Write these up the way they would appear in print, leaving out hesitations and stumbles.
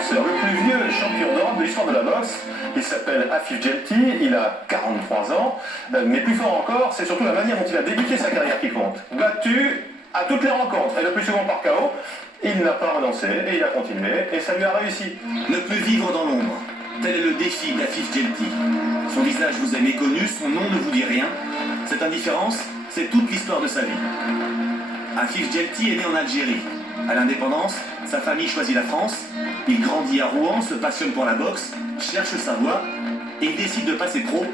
boxeur le plus vieux champion d'Europe de l'histoire de la boxe. Il s'appelle Afif Djelti, il a 43 ans. Mais plus fort encore, c'est surtout la manière dont il a débuté sa carrière qui compte. Battu à toutes les rencontres, et le plus souvent par KO. Il n'a pas renoncé, et il a continué, et ça lui a réussi. Ne plus vivre dans l'ombre. Tel est le défi d'Afif Djelti. Son visage vous est méconnu, son nom ne vous dit rien. Cette indifférence, c'est toute l'histoire de sa vie. Afif Djelti est né en Algérie. À l'indépendance, sa famille choisit la France. Il grandit à Rouen, se passionne pour la boxe, cherche sa voie, et il décide de passer pro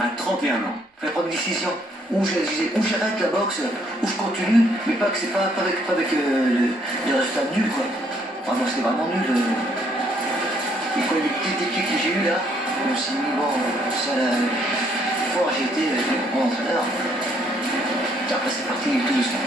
à 31 ans. Il fallait prendre une décision. Ou j'arrête la boxe, ou je continue, mais pas avec les résultats nuls, quoi. Vraiment, c'était vraiment nul. Et quoi, les petites études que j'ai eues là, je me suis dit, bon, ça là, fort, j'ai été mon entraîneur. Et après, c'est parti tout doucement.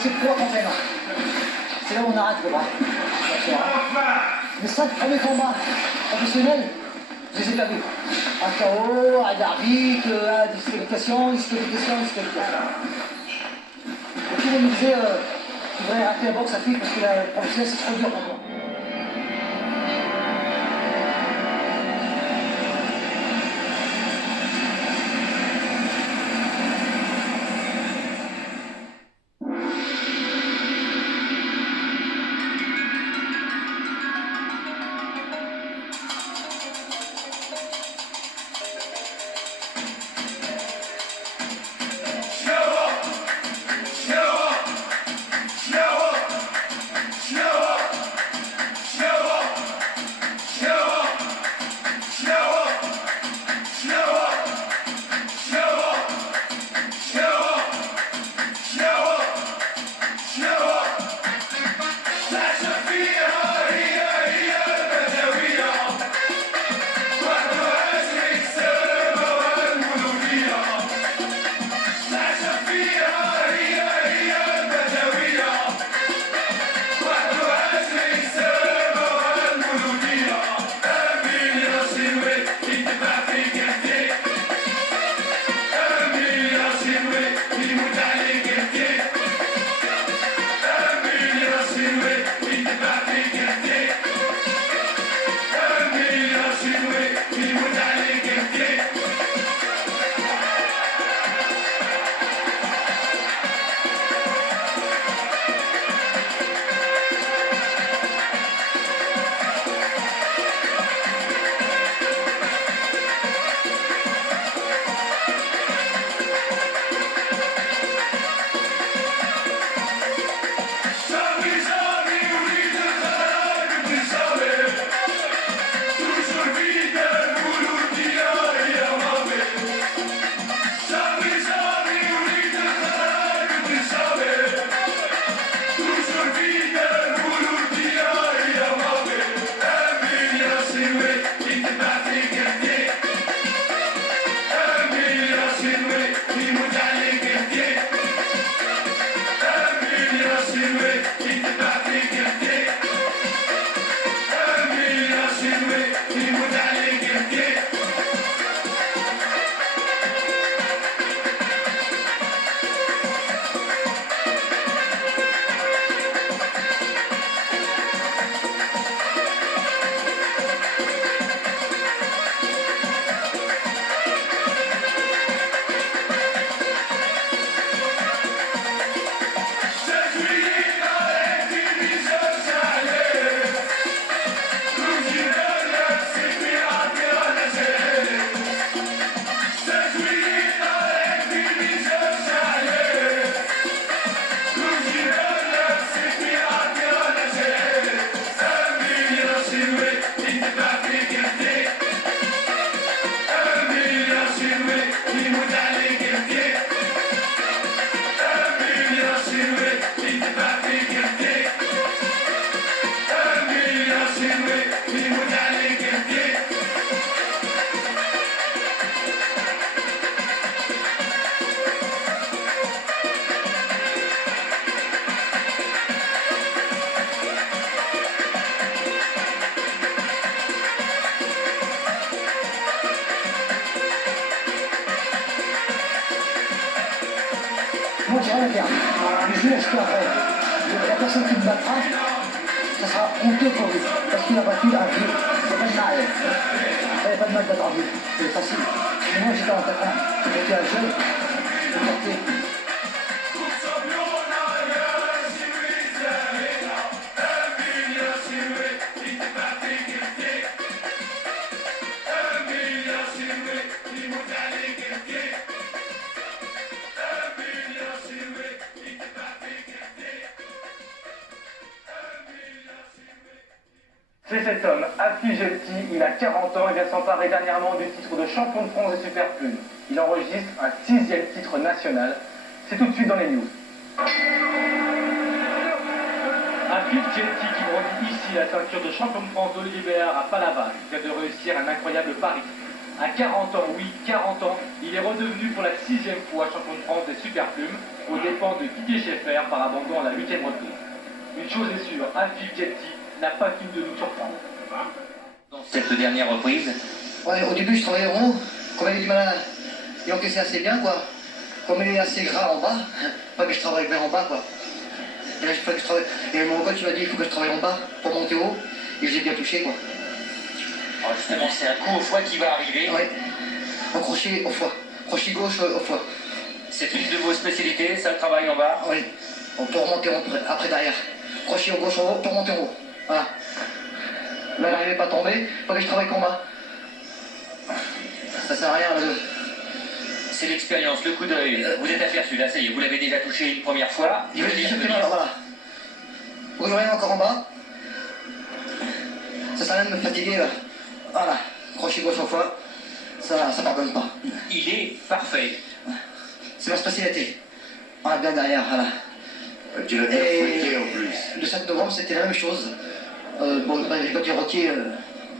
C'est 3 contre 1. C'est là où on arrête le bras. Les 5 premiers combats professionnels, je les ai perdus. À KO, à l'arbitre, à disqualification. Et tout le monde me disait, tu devrais arrêter la boxe à fille parce que la professionnelle c'est trop dur pour toi. Moi, j'ai rien à perdre. Le jeu, est-ce qu'après, la personne qui me battra, ça sera honteux pour lui. Parce qu'il a battu un vieux. Il n'y a pas de mal. Il n'y a pas de mal battre un vieux. C'est facile. Mais moi, j'étais en attaquant. J'ai battu un jeune. J'ai porté. C'est cet homme, Afi Gelti, il a 40 ans et vient s'emparer dernièrement du titre de champion de France des Superplumes. Il enregistre un 6e titre national. C'est tout de suite dans les news. Afi Gelti qui brandit ici la ceinture de champion de France d'Olivier Béard à Palavas. Il vient de réussir un incroyable pari. À 40 ans, oui, 40 ans, il est redevenu pour la 6e fois champion de France des Superplumes, aux dépens de Didier Schaeffer par abandon à la 8e reprise. Une chose est sûre, Afi Gelti n'a pas fini de nous surprendre. Dans cette dernière reprise, Ouais, au début, je travaillais en haut. Comme il a du mal à... Il encaissait assez bien, quoi. Comme il est assez gras en bas, pas que je travaille bien en bas, quoi. Et là, il faut que je travaille... Et mon coach m'a dit, il faut que je travaille en bas pour monter haut. Et j'ai bien touché, quoi. alors justement c'est un coup au foie qui va arriver. Ouais. En crochet au foie. Crochet gauche au foie. C'est une de vos spécialités, ça le travail en bas. Oui. On peut remonter après derrière. Crochet en gauche en haut pour monter en haut. Voilà. Là, il n'arrivait pas à tomber. Il fallait que je travaille combat. Ça sert à rien, là. C'est l'expérience, le coup d'œil. Vous êtes aperçu, là, ça y est, vous l'avez déjà touché une première fois. Il veut dire que voilà. Vous voyez encore en bas. Ça sert à rien de me fatiguer, là. Voilà. Crochet gauche au foie. Ça pardonne pas. Il est parfait. C'est ma spécialité. Voilà, bien derrière, voilà. Tu l'as bien fouetté en plus. Le 7 novembre, c'était la même chose. Bon, j'ai battu Roquier,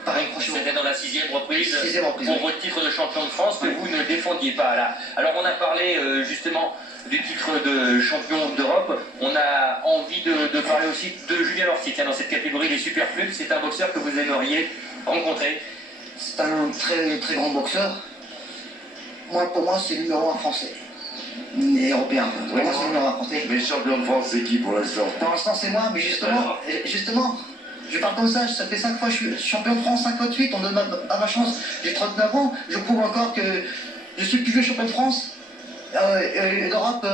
pareil, crochet. C'était dans la 6e reprise, 6e reprise, pour oui. votre titre de champion de France que vous ne défendiez pas là. Alors on a parlé justement du titre de champion d'Europe. On a envie de parler aussi de Julien Lorcy, tiens, dans cette catégorie des Superplumes. C'est un boxeur que vous aimeriez rencontrer. C'est un très, très grand boxeur. Pour moi, c'est le numéro 1 français. Et européen. Pour moi, c'est le numéro 1 français. Mais champion de France, c'est qui pour l'instant? Pour l'instant, c'est moi, mais justement, je parle comme ça fait 5 fois, je suis champion de France, 5 fois de suite, on donne à ma chance, j'ai 39 ans, je prouve encore que je suis le plus vieux champion de France et d'Europe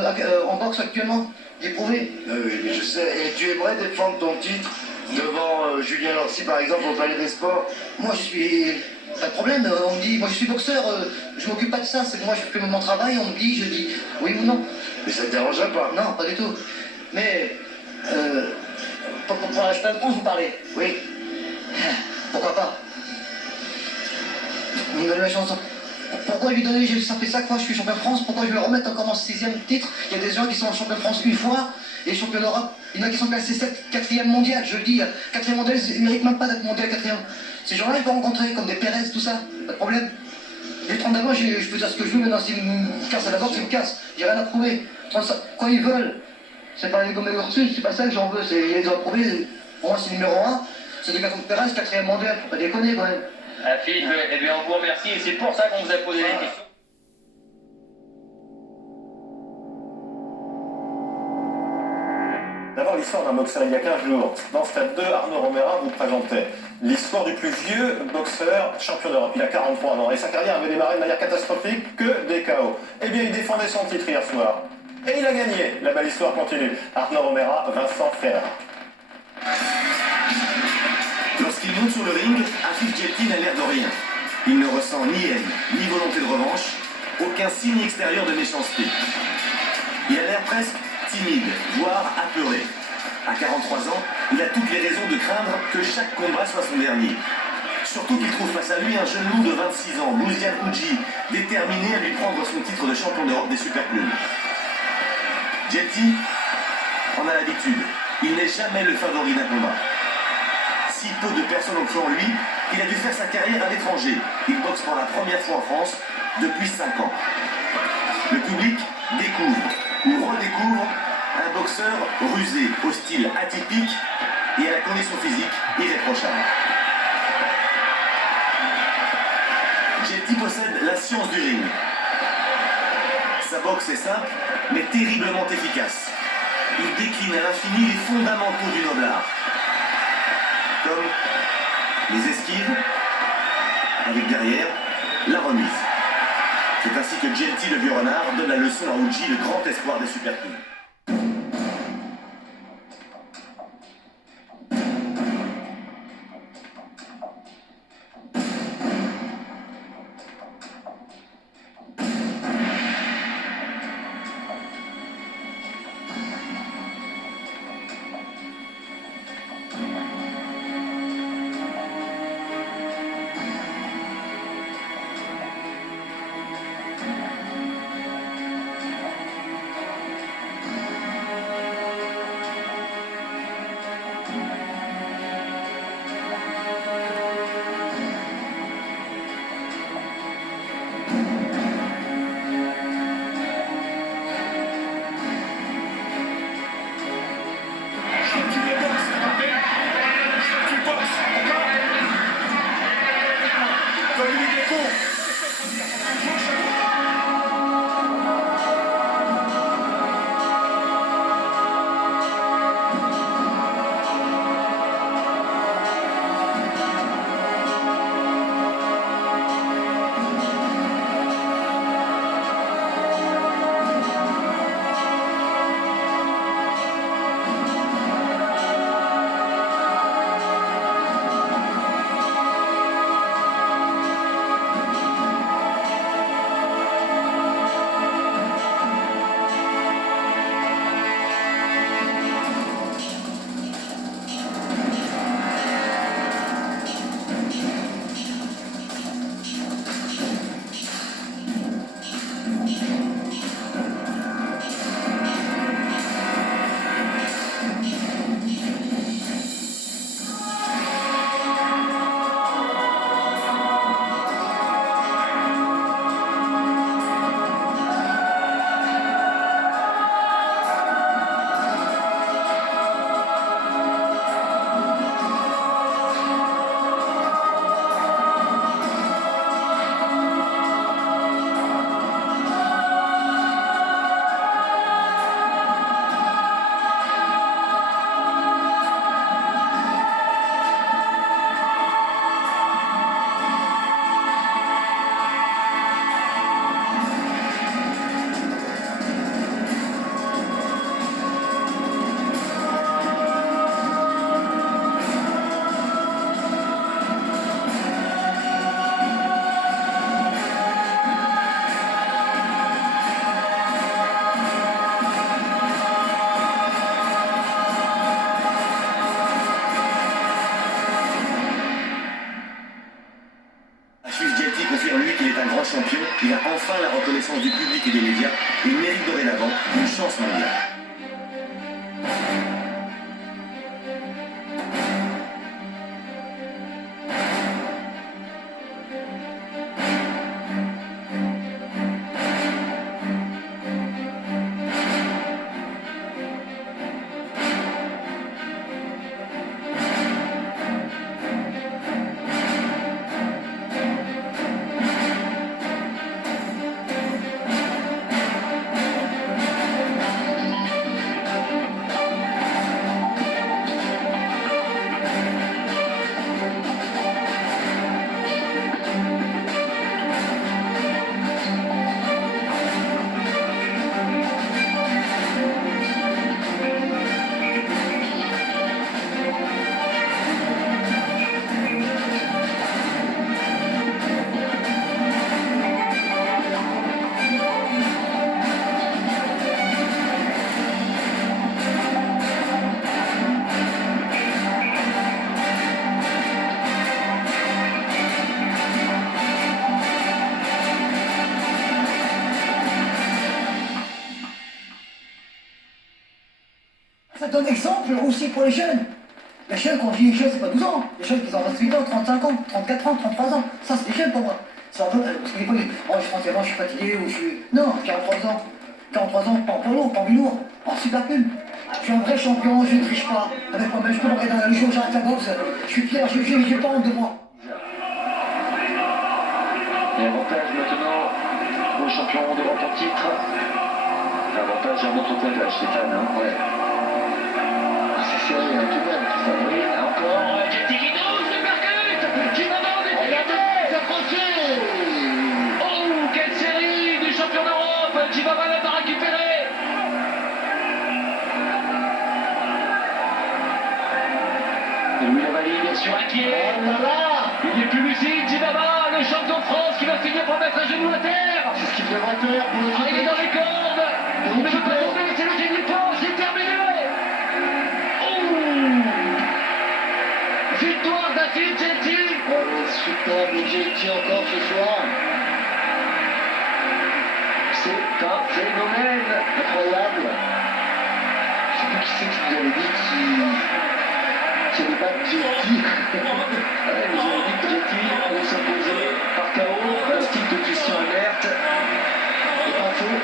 en boxe actuellement, j'ai prouvé. Ah oui, mais je sais. Et tu aimerais défendre ton titre devant Julien Lorcy, par exemple, au Palais des Sports? Moi, je suis... Pas de problème, on me dit, moi je suis boxeur, je m'occupe pas de ça, c'est moi je fais mon travail, on me dit, je dis oui ou non. Mais ça te dérangerait pas? Non, pas du tout. Mais, pour la champion de France, vous parlez? Oui. Pourquoi pas? Vous me donnez la chance. Pourquoi lui donner, ça fait 5 fois que je suis champion de France, pourquoi je vais remettre encore mon 6e titre? Il y a des gens qui sont champion de France une fois, et champion d'Europe, il y en a qui sont classés 4e mondial, je le dis, 4e mondial, ils ne méritent même pas d'être mondial 4e. Ces gens-là, je peux rencontrer, comme des Pérez, tout ça, pas de problème. J'ai 39 ans, je peux dire ce que je veux, maintenant s'ils me cassent à la boxe, ils me cassent. J'ai rien à prouver. Quand ils veulent, c'est pas les gommes versus, c'est pas ça que j'en veux, ils les ont prouvés. Pour moi, c'est numéro 1, c'est des gars comme Pérez, 4e mondial, faut pas déconner quand même. Philippe, eh bien on vous remercie et c'est pour ça qu'on vous a posé les questions. D'abord, l'histoire d'un boxeur il y a 15 jours. Dans Stade 2, Arnaud Romera vous présentait l'histoire du plus vieux boxeur champion d'Europe. Il a 43 ans et sa carrière avait démarré de manière catastrophique que des KO. Eh bien, il défendait son titre hier soir. Et il a gagné. La belle histoire continue. Arnaud Romera, Vincent Ferrer. Lorsqu'il monte sur le ring, Afi Gelti n'a l'air de rien. Il ne ressent ni haine, ni volonté de revanche, aucun signe extérieur de méchanceté. Il a l'air presque timide, voire apeuré. À 43 ans, il a toutes les raisons de craindre que chaque combat soit son dernier. Surtout qu'il trouve face à lui un jeune loup de 26 ans, Bouziane Ouji, déterminé à lui prendre son titre de champion d'Europe des Superplumes. Gelti en a l'habitude. Il n'est jamais le favori d'un combat. Si peu de personnes ont cru en lui, il a dû faire sa carrière à l'étranger. Il boxe pour la première fois en France depuis 5 ans. Le public découvre ou redécouvre un boxeur rusé, au style atypique et à la condition physique irréprochable. Gelti possède la science du ring. Sa boxe est simple mais terriblement efficace. Il décline à l'infini les fondamentaux du noble art. Comme les esquives, avec derrière la remise. C'est ainsi que Gelti, le vieux renard, donne la leçon à Uji, le grand espoir des Super Cubes. Champion, il a enfin la reconnaissance du public et des médias et mérite dorénavant une chance mondiale. Ça donne exemple aussi pour les jeunes. Les jeunes, quand je dis les jeunes, c'est pas 12 ans. Les jeunes qui ont 28 ans, 35 ans, 34 ans, 33 ans. Ça, c'est des jeunes pour moi. Parce que des fois, oh, je pense je suis fatigué ou je suis... Non, 43 ans. 43 ans, pas en poids lourd, pas en mi-lourd, en super pub. Je suis un vrai champion, je ne triche pas. Avec moi-même, je peux me regarder dans le jour où j'arrête la boxe. Je suis fier, j'ai pas honte de moi. Et avantage maintenant au champion d'Europe en titre. Avantage passe d'un autre point de la Stéphane. Hein. Ouais. C'est serré, hein, tout de même. Oui, encore Getty qui dose, le percute, qui va dans des Oh, quelle série du champion d'Europe, Djibaba n'a pas récupéré. Et Louis Lavallée, bien sûr, inquiet. Il n'est plus lucide, Djibaba, le champion de France qui va finir par mettre un genou à terre. C'est ce qu'il devrait faire pour le Ah, il est dans les cordes. Il ne peut pas tomber, c'est le génie pense, c'est terminé. Oh, victoire d'Afid Getty. Superbe Getty encore ce soir. C'est un phénomène. Incroyable. Je sais plus qui c'est qui nous avait dit qu'il n'y avait pas de Getty. Ouais, vous avez dit que Getty allait s'imposer par KO, plastique de Christian Albert. C'est pas faux.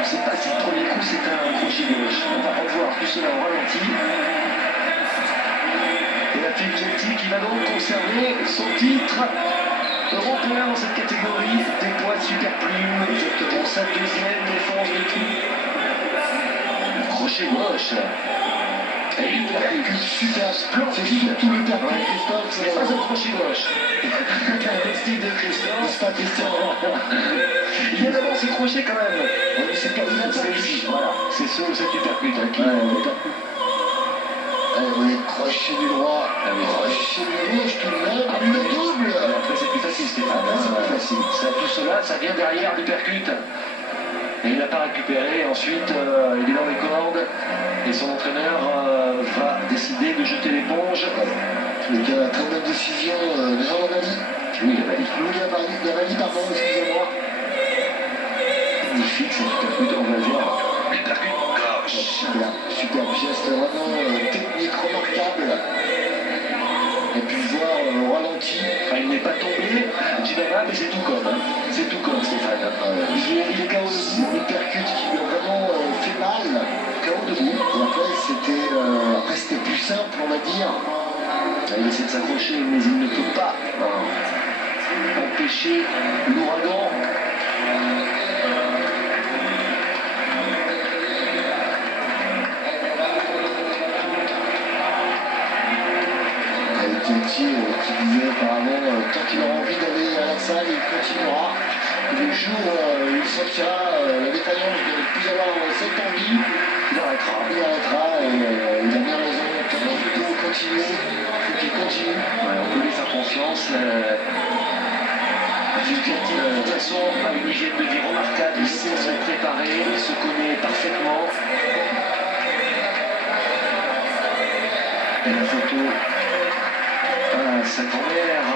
Je sais pas si le premier coup c'est un crochet gauche. On va revoir tout cela au ralenti. Et la Phil Getty qui va donc conserver son titre européen dans cette catégorie des poids super plumes. Pour sa deuxième défense de tout. Le crochet gauche. Et il percute super splendide. C'est surtout le percute, Ouais. Christophe. C'est pas un crochet gauche. Le style de Christophe. C'est pas Christian. Il y a d'abord ce crochet quand même. Oui, c'est pas C'est ici, voilà. C'est ce qui percute. Hein, qui... Oui, crochet du droit. Crochet du gauche tout de même. Le double. Après c'est plus facile Stéphane. Là, c'est plus facile. Ça, tout cela, ça vient derrière du percute. Et il n'a pas récupéré. Ensuite, il est dans les cordes. Et son entraîneur va décider de jeter l'éponge. Donc, très bonne décision de Jean Lavallée. Oui, il a validé. Louis Lavallée, pardon, excusez-moi. Magnifique, c'est du percute. On va le voir. Le percute gauche. Super geste, vraiment technique remarquable. Et puis le voir au ralenti. Enfin, il n'est pas tombé, Djibaba, mais c'est tout comme. Hein. C'est tout comme Stéphane. Il est KO debout, le percute qui lui a vraiment fait mal. KO debout. Et après c'était plus simple, on va dire. Il essaie de s'accrocher, mais il ne peut pas empêcher l'ouragan. Getty qui disait auparavant, tant qu'il aura envie d'aller à la salle, il continuera. Et le jour où il sentira la défaillance de ne plus avoir cette envie, Il arrêtera. il arrêtera et il a bien raison. Tant qu'il peut continuer, il faut qu'il continue. Ouais, on peut lui faire confiance. Getty, de toute façon, a une hygiène de vie remarquable. Il sait se préparer, il se connaît parfaitement. Et la photo. Sa grand-mère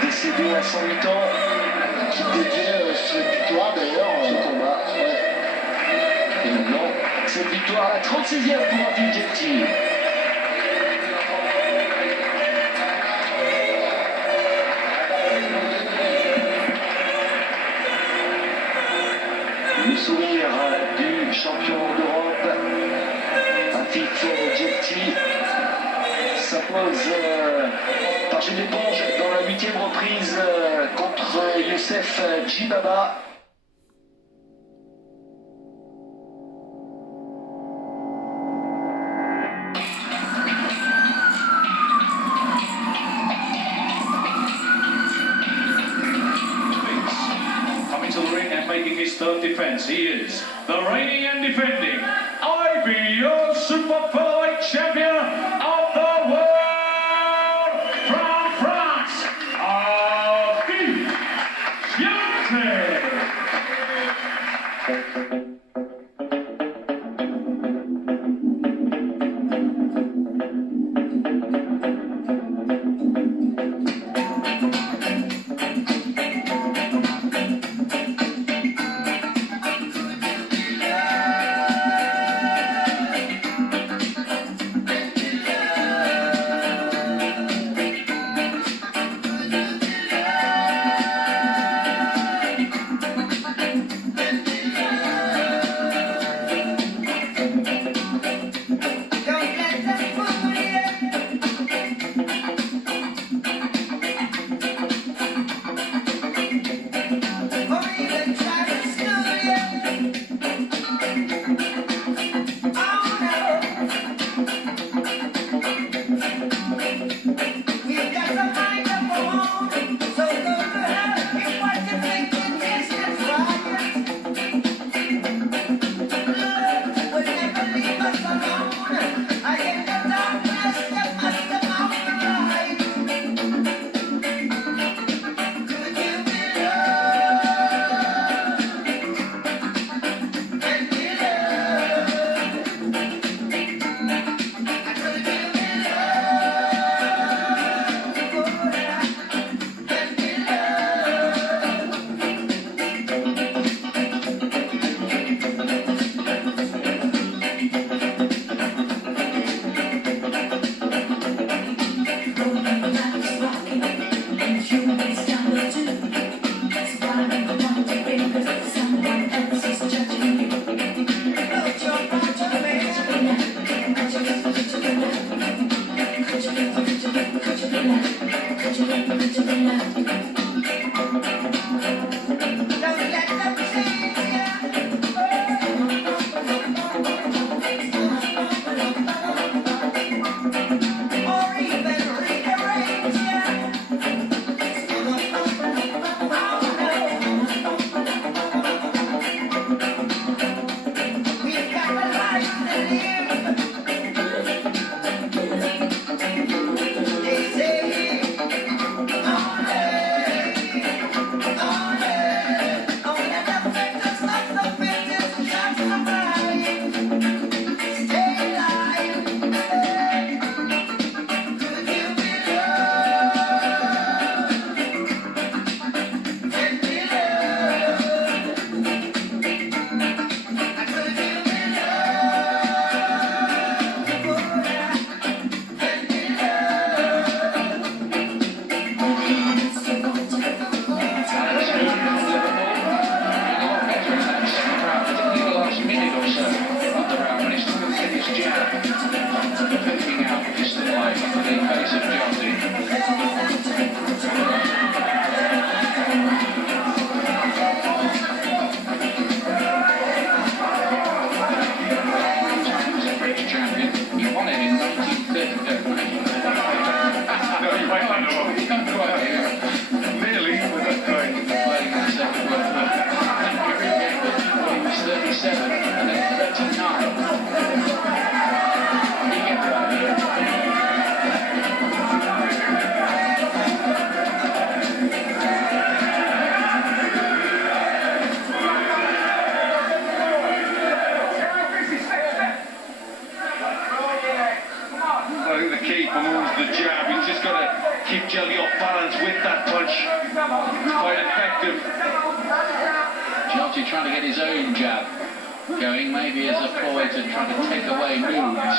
décédée à 108 ans, Qui dédiait cette victoire d'ailleurs. ce combat. Ouais. Et maintenant, cette victoire, la 36e pour Afid Getty. Le sourire du champion d'Europe, Afid Getty, s'impose par jet d'éponge dans la 8e reprise contre Youssef Djibaba. Coming to the ring and making his third defense, he is the reigning and defending IBO Super Featherweight Champion of the world from France, Afid Getty. keep Jelly off balance with that punch. It's quite effective. Chelsea trying to get his own jab going, maybe as a ploy to try to take away moves.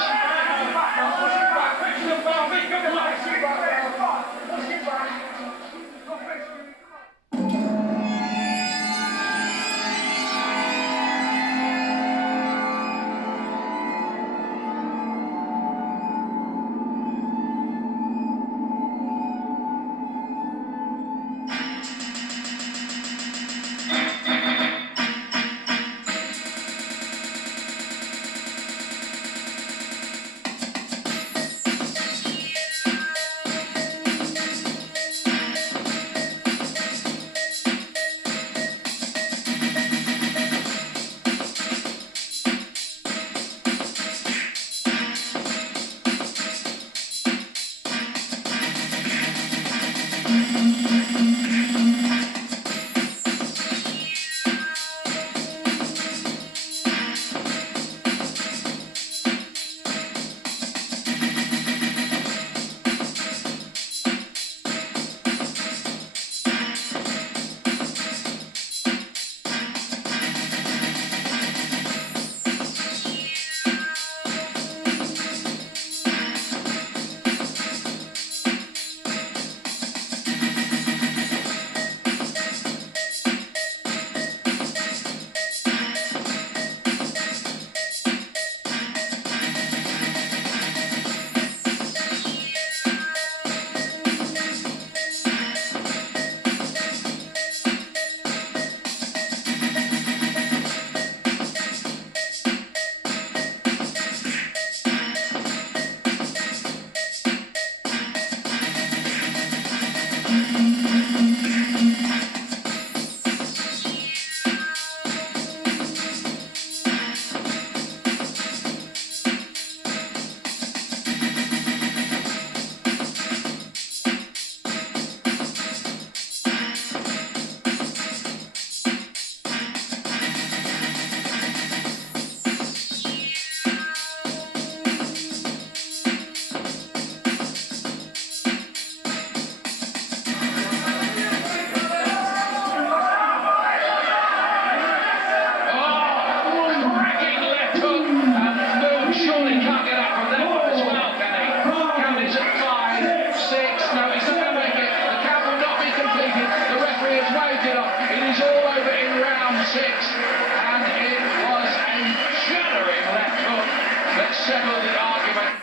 Settled the argument.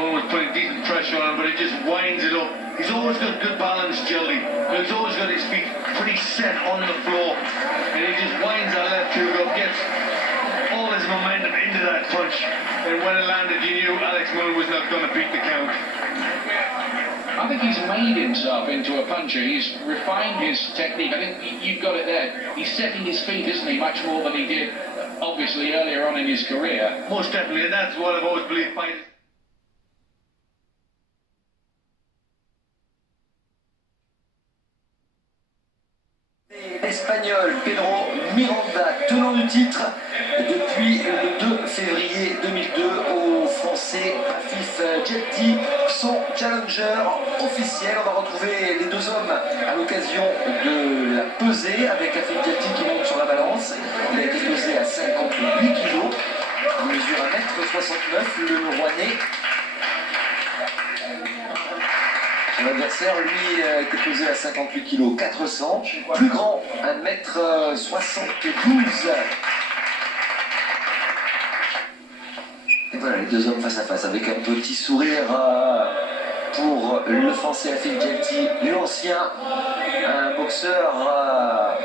Moon was putting decent pressure on him, but it just winds it up. He's always got good balance, Jelly. He's always got his feet pretty set on the floor. And he just winds that left hook up, gets all his momentum into that punch. And when it landed, you knew Alex Moon was not going to beat the count. I think he's made himself into a puncher. He's refined his technique. I think you've got it there. He's setting his feet, isn't he, much more than he did, obviously, earlier on in his career. Most definitely, and that's what I've always believed fighters. L'Espagnol Pedro Miranda, tenant du titre depuis le 2 février 2002 au Français Afif Djelti, son challenger officiel. On va retrouver les deux hommes à l'occasion de la pesée avec Afif Djelti qui monte sur la balance. Il a été pesé à 58 kg. Il mesure 1m69, le Rouennais. Son adversaire, lui, a été pesé à 58 kg 400, plus grand, 1m72. Et voilà les deux hommes face à face avec un petit sourire pour le Français Afif Djelti, l'ancien, un boxeur à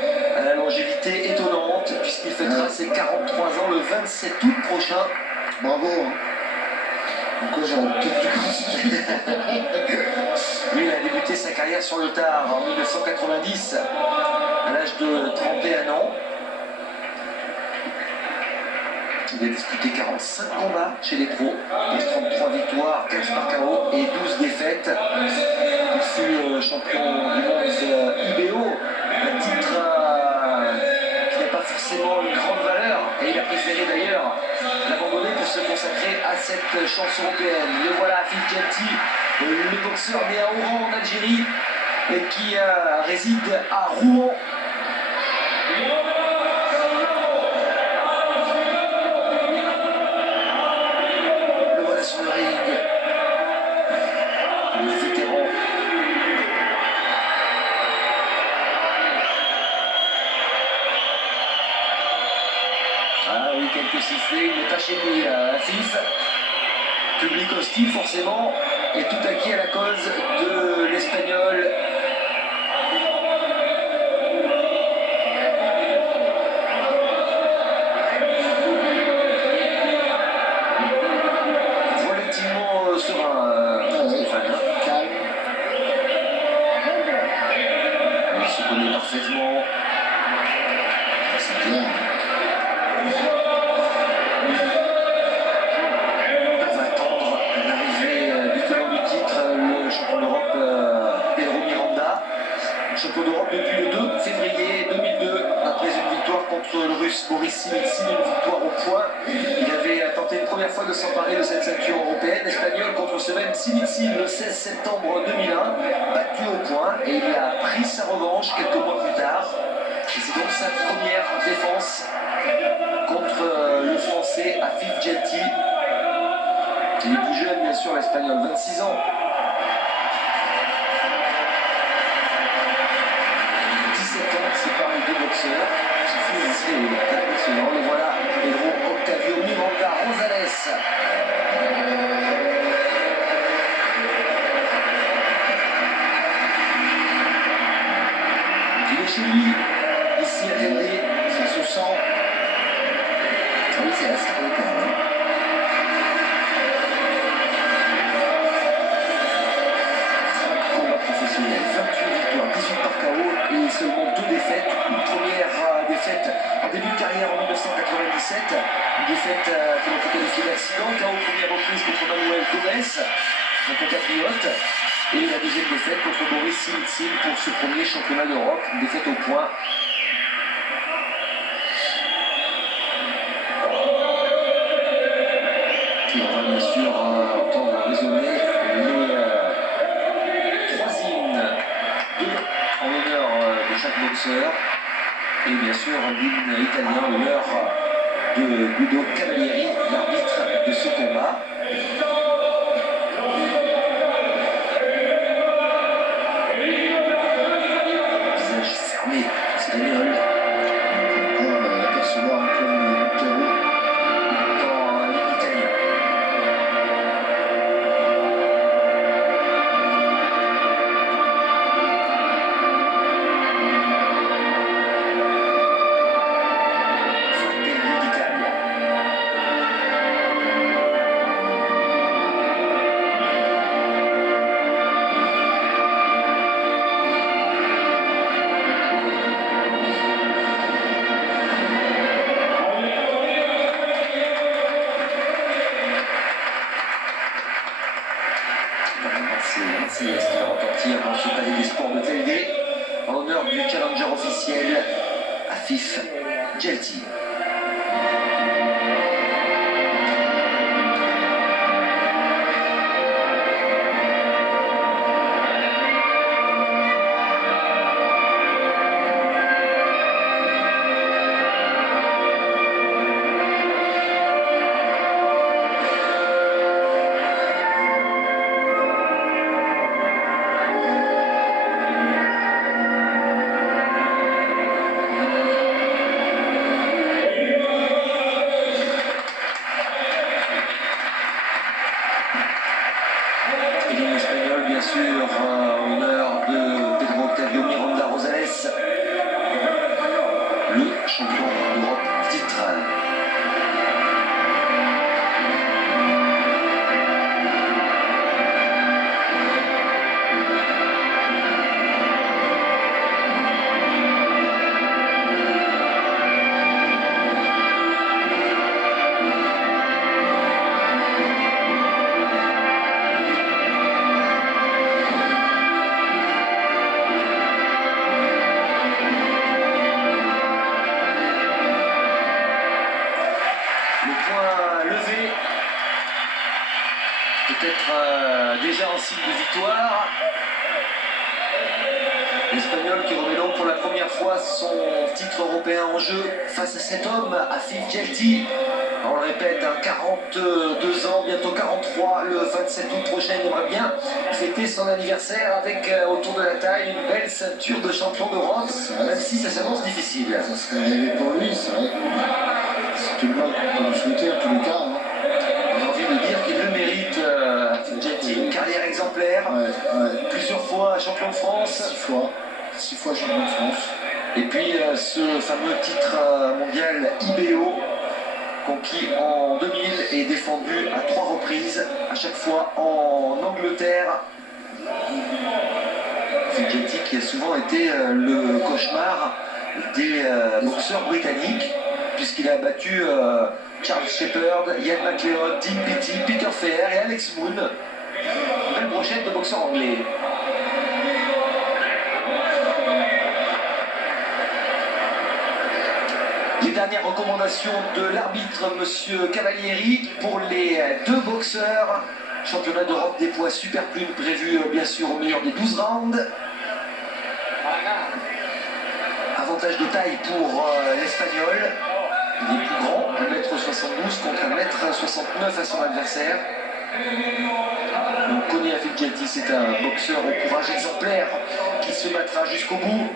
la longévité étonnante puisqu'il fêtera ses 43 ans le 27 août prochain. Bravo. Pourquoi j'ai un peu plus Lui, il a débuté sa carrière sur le tard en 1990, à l'âge de 31 ans. Il a disputé 45 combats chez les pros, 33 victoires, 15 par KO et 12 défaites. Il fut champion du monde IBO, un titre qui n'a pas forcément une grande valeur, et il a préféré d'ailleurs l'abandonner pour se consacrer à cette chance européenne. Le voilà, Afif Djelti, Le boxeur né à Oran en Algérie et qui réside à Rouen. Le voilà sur le ring. Le vétéran. Ah oui, quelques sifflets, une tâche ennemie à Fif. Public hostile forcément, et tout acquis à la cause de l'Espagnol. Relativement serein, Stéphane, calme. Il se connaît parfaitement. C'est clair. On va attendre l'arrivée du tenant du titre, le champion d'Europe Pedro Miranda. Champion d'Europe depuis le 2 février 2002, après une victoire contre le Russe Boris Simitsyn, une victoire au point. Il avait tenté une première fois de s'emparer de cette ceinture européenne. L'Espagnol contre ce même Simitsyn le 16 septembre 2001, battu au point, et il a pris sa revanche quelques mois plus tard. Et c'est donc sa première défense contre le Français Afif Djelti. Il est plus jeune, bien sûr, l'Espagnol, 26 ans. 17 ans séparent les deux boxeurs. Ce fut ici impressionnant. Le voilà, Pedro Octavio Miranda Rosales. Il est chez lui, ici à Tendé, ça se sent. Ah oui, c'est assez quand même. Combat professionnel, 28 victoires, 18 par KO et seulement 2 défaites. Une première défaite en début de carrière en 1997, une défaite qui m'a fait qualifier d'accident, KO première reprise contre Manuel Gomez, mon compatriote, et la deuxième défaite contre Boris Simitsyn pour ce premier championnat d'Europe, une défaite au point. Et on va bien sûr entendre résonner les 3 hymnes, 2 en l'honneur de chaque boxeur, et bien sûr l'hymne italien en l'honneur de Guido Cavalieri, l'arbitre de ce combat. Visage fermé, espagnol. On peut apercevoir Antoine Caro. Dans l'hymne italien. Fratelli d'Italia. C'est ce qui va repartir dans ce palais des sports de Telde en l'honneur du challenger officiel Afif Djelti. Et l'hymne espagnol, bien sûr, en l'honneur de Pedro Octavio Miranda Rosales, le champion d'Europe titre. peut-être déjà en signe de victoire. L'Espagnol qui remet donc pour la première fois son titre européen en jeu face à cet homme, Afif Djelti. On le répète, 42 ans, bientôt 43, le 27 août prochain, il aimerait bien fêter son anniversaire avec autour de la taille une belle ceinture de champion d'Europe, même si ça s'annonce difficile. Ça serait rêvé pour lui, c'est vrai. C'est tout le mal qu'on peut lui souhaiter en tous les cas. Hein. J'ai envie de dire qu'il le mérite, Djelti, une carrière exemplaire, plusieurs fois champion de France. 6 fois champion de France. Et puis ce fameux titre mondial IBO, conquis en 2000 et défendu à 3 reprises, à chaque fois en Angleterre. Djelti qui a souvent été le cauchemar des boxeurs britanniques, puisqu'il a battu Charles Shepherd, Ian McLeod, Dean Beatty, Peter Feher et Alex Moon. Une belle brochette de boxeurs anglais. Les dernières recommandations de l'arbitre, monsieur Cavalieri, pour les 2 boxeurs. Championnat d'Europe des poids super plumes prévu bien sûr au meilleur des 12 rounds. Avantage de taille pour l'Espagnol. Il est plus grand, 1m72 contre 1m69 à son adversaire. On connaît Afif Djelti, c'est un boxeur au courage exemplaire qui se battra jusqu'au bout.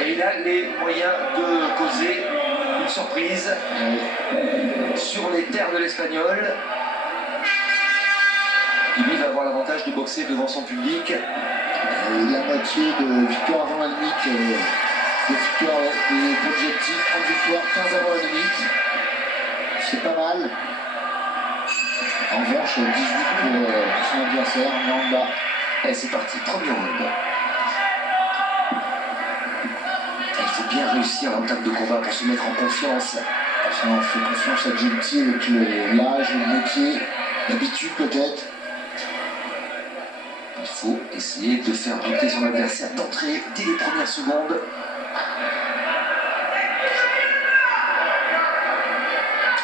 Et il a les moyens de causer une surprise sur les terres de l'Espagnol. qui lui va avoir l'avantage de boxer devant son public. La moitié de victoire avant la limite, de victoire pour Djelti, 30 victoires, 15 avant la limite. C'est pas mal. En revanche, 18 pour son adversaire, Mwamba. Et c'est parti, premier round. Il faut bien réussir l'entame de combat pour se mettre en confiance. Ça, on fait confiance à Djelti avec l'âge, le métier, l'habitude peut-être. Il faut essayer de faire douter son adversaire d'entrée dès les premières secondes.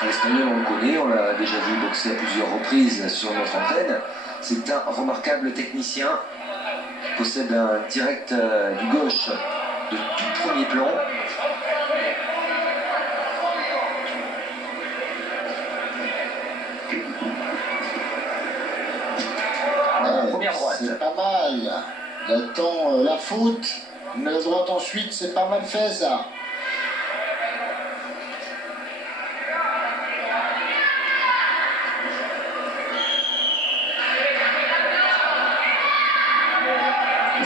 L'Espagnol, on le connaît, on l'a déjà vu boxer à plusieurs reprises sur notre antenne. C'est un remarquable technicien qui possède un direct du gauche de tout premier plan. Première droite. C'est pas mal. Il attend la faute, mais la droite ensuite, c'est pas mal fait ça.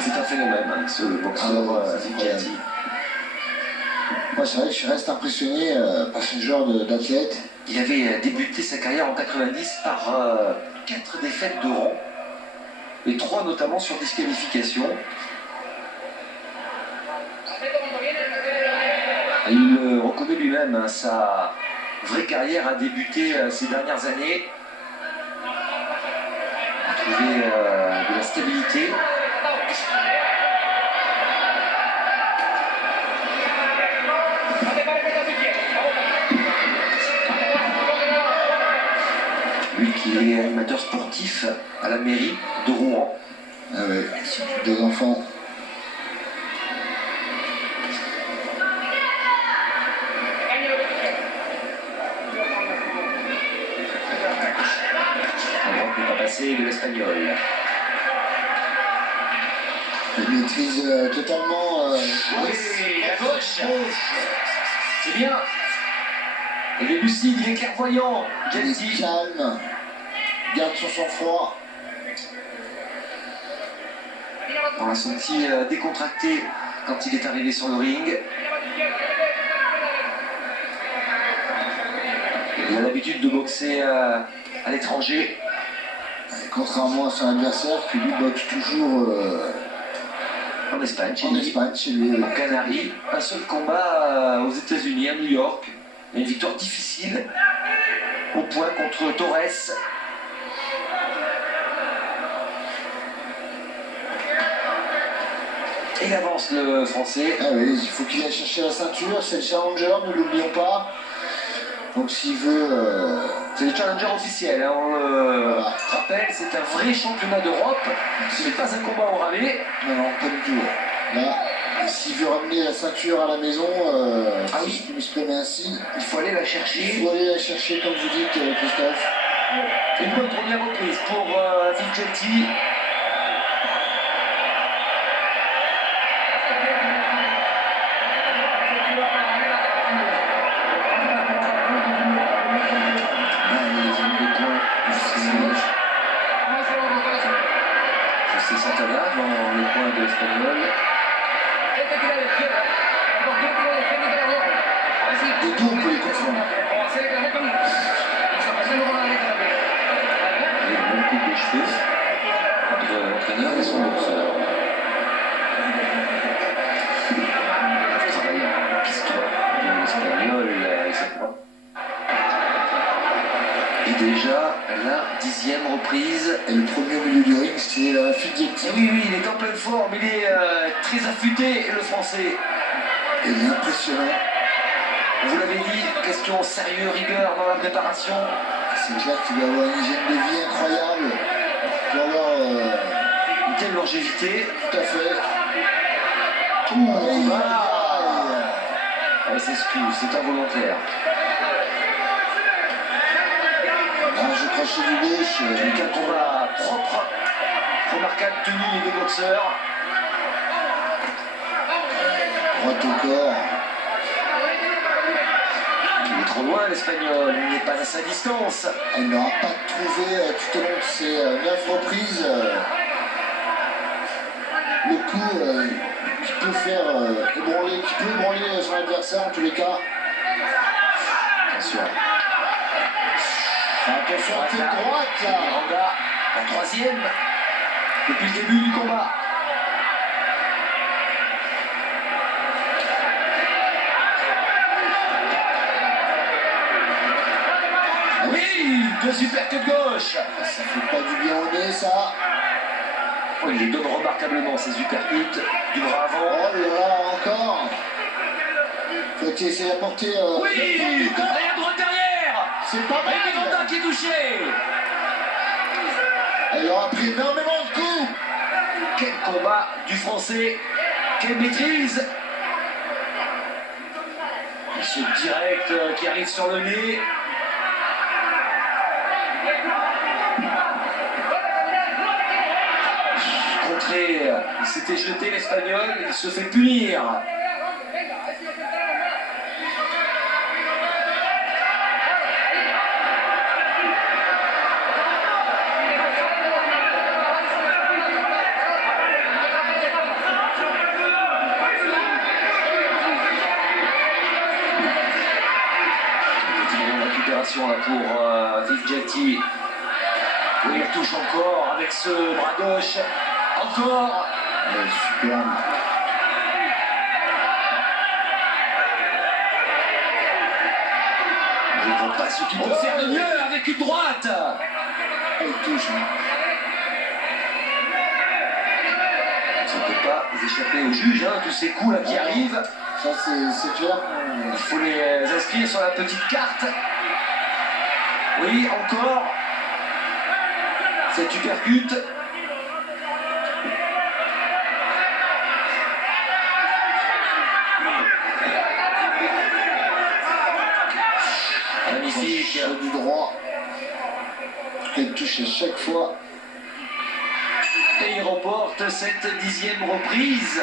C'est un phénomène, hein, ce boxeur Djelti. Moi, c'est vrai que je reste impressionné par ce genre d'athlète. Il avait débuté sa carrière en 90 par 4 défaites de rang, et 3 notamment sur disqualification. Et il le reconnaît lui-même, hein, sa vraie carrière a débuté ces dernières années. Il a trouvé de la stabilité. Lui qui est animateur sportif à la mairie de Rouen. Ah ouais, c'est des enfants. Un grand coup pas passé de l'Espagnol. Il maîtrise totalement. Oui, la gauche. C'est bien. Il est lucide, il est clairvoyant. Il Djelti. est calme, garde son sang-froid. On l'a senti décontracté quand il est arrivé sur le ring. Il a l'habitude de boxer à l'étranger. Contrairement à son adversaire qui lui boxe toujours En Espagne, chez en lui. Espagne, chez lui. En Canaries. Un seul combat aux États-Unis, à New York. Une victoire difficile au point contre Torres. Et il avance le français. Ah oui, il faut qu'il aille chercher la ceinture, c'est le challenger, ne l'oublions pas. Donc s'il veut... C'est le challenger officiel, hein, on le rappelle, c'est un vrai championnat d'Europe. Ce n'est pas un combat au rallye. Non, pas du tout. Là, s'il veut ramener la ceinture à la maison, oui. si je peux m'exprimer ainsi, Il faut aller la il chercher. faut aller la chercher comme vous dites, Christophe. Une bonne première reprise pour Figelti. C'est Santana dans le coin de l'Espagnol. Les deux, on peut les confondre. Il y a une coupe de cheveux entre l'entraîneur et son boxeur. Je travaille en piste de l'Espagnol. Et déjà, la 10e reprise. Et le premier au milieu du ring, c'est Figelti. Oui, il est en pleine forme, il est très affûté, le français. Et il est impressionnant. Vous l'avez dit, question sérieux, rigueur dans la préparation. C'est clair qu'il doit avoir une hygiène de vie incroyable. Il doit avoir... Une telle longévité. tout à fait. Ouh, elle s'excuse, c'est involontaire. Je crachais du gauche. Avec un combat propre, remarquable tenue des deux boxeurs. Droite au corps. Il est trop loin l'Espagnol, il n'est pas à sa distance. Elle n'aura pas trouvé tout au long de ces 9 reprises le coup qui peut faire ébranler, qui peut ébranler son adversaire en tous les cas. Attention. Attention à cette droite là. Miranda, la troisième, depuis le début du combat. Oui, deux super queues de gauche. Ça fait pas du bien au nez ça. Oh, il les donne remarquablement ces supercuts du bras avant. Oh là là, encore. Faut essayer d'apporter... Oui, et à droite derrière. C'est pas mal. Et Miranda qui est touché. Elle aura pris énormément de coups. Quel combat du français. Quelle maîtrise. Et ce direct qui arrive sur le nez. Contré, il s'était jeté l'Espagnol, il se fait punir. Récupération là pour Figelti. Oui, il touche encore avec ce bras gauche. Encore. Superbe. Je ne vois pas ce qu'il peut faire de mieux avec une droite. Elle touche. Ça ne peut pas échapper au juge, hein, tous ces coups là qui arrivent. Ça c'est clair. Il faut les inscrire sur la petite carte. Oui, encore. Cette uppercut. Magnifique. Du droit. Elle touche à chaque fois. Et il remporte cette 10e reprise.